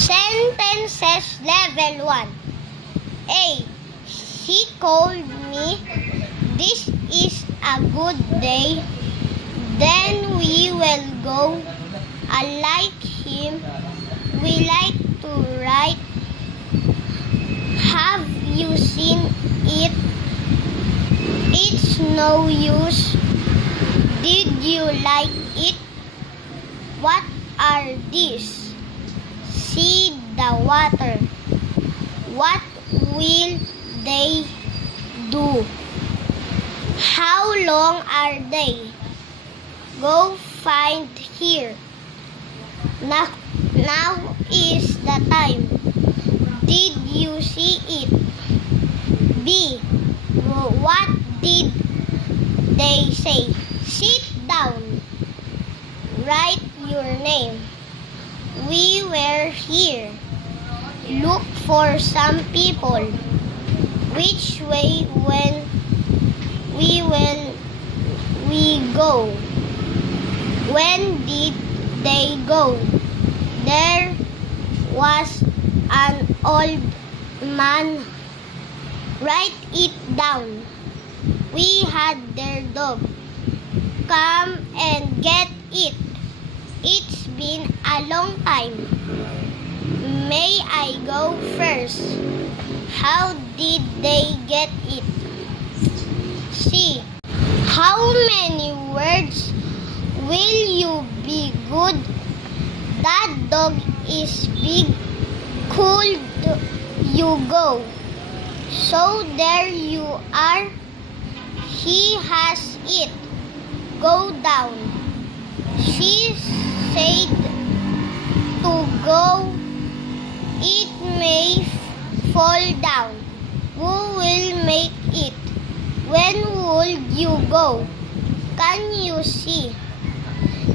Sentences Level 1. A. He called me. This is a good day. Then we will go. I like him. We like to write. Have you seen it? It's no use. Did you like it? What are these? See the water. What will they do? How long are they? Go find here. Now is the time. Did you see it? B. What did they say? Sit down. Write your name. We were here. Look for some people. Which way when we go? When did they go? There was an old man. Write it down. We had their dog. Come and get it. It's been a long time. May I go first? How did they get it? C. How many words will you be good? That dog is big. Could you go? So there you are. He has it. Go down. She said to go. It may fall down. Who will make it? When would you go? Can you see?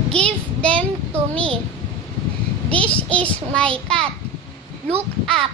Give them to me. This is my cat. Look up.